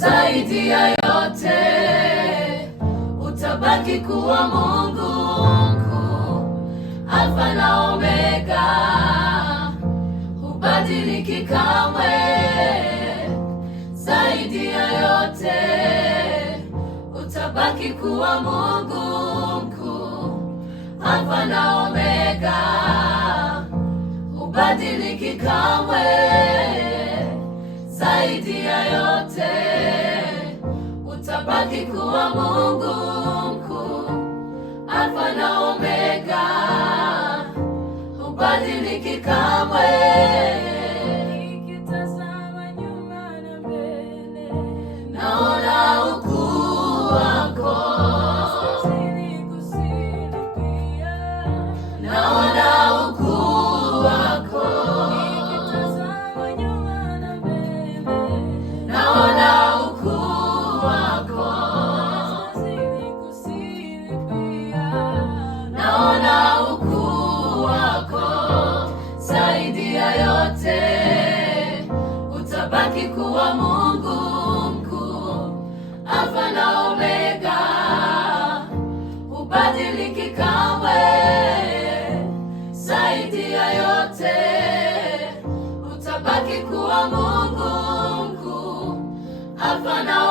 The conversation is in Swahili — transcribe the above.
zaidi ya yote utabaki kuwa Mungu mkuu, Alfa na Omega, hubadiliki kamwe. Zaidi ya yote utabaki kuwa Mungu mkuu, Alfa na Omega, hubadiliki kamwe. Zaidi ya yote utabaki kuwa Mungu mkuu, Alfa na Omega, hubadiliki kamwe. Nikitazama nyuma na mbele, naona ukuu wako. Kaskazini, kusini pia, naona ukuu wako. Nikitazama nyuma na mbele, naona ukuu wako. Kaskazini, kusini pia, naona ukuu wako. Zaidi ya yote utabaki kuwa Mungu mkuu, Alfa na Omega, hubadiliki kamwe. Zaidi ya yote utabaki kuwa Mungu mkuu, Alfa na